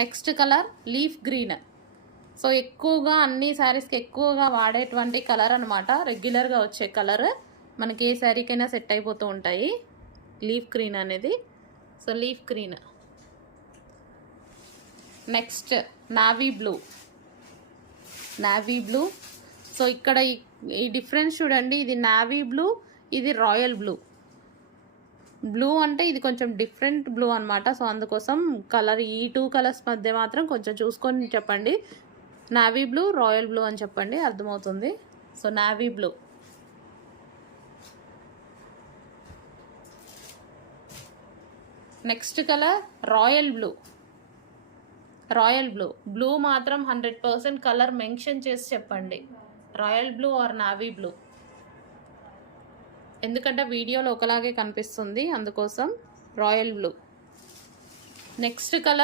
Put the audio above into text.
Next colour leaf green. So ఎక్కువగా అన్ని శారీస్కి ఎక్కువగా వాడేటువంటి కలర్ అనమాట, రెగ్యులర్గా వచ్చే కలర్. మనకి ఏ శారీకైనా సెట్ అయిపోతూ ఉంటాయి లీఫ్ గ్రీన్ అనేది. So leaf green. Next navy blue. Navy blue. So ఇక్కడ ఈ డిఫరెన్స్ చూడండి, ఇది నావీ బ్లూ, ఇది రాయల్ బ్లూ. బ్లూ అంటే ఇది కొంచెం డిఫరెంట్ బ్లూ అనమాట. సో అందుకోసం కలర్ ఈ 2 కలర్స్ మధ్య మాత్రం కొంచెం చూసుకొని చెప్పండి. నావీ బ్లూ, రాయల్ బ్లూ అని చెప్పండి, అర్థమవుతుంది. So navy blue. Next colour royal blue. Royal blue. Blue మాత్రం 100% కలర్ మెన్షన్ చేసి చెప్పండి, royal blue or navy blue. ఎందుకంటే వీడియోలో ఒకలాగే కనిపిస్తుంది, అందుకోసం రాయల్ బ్లూ. Next colour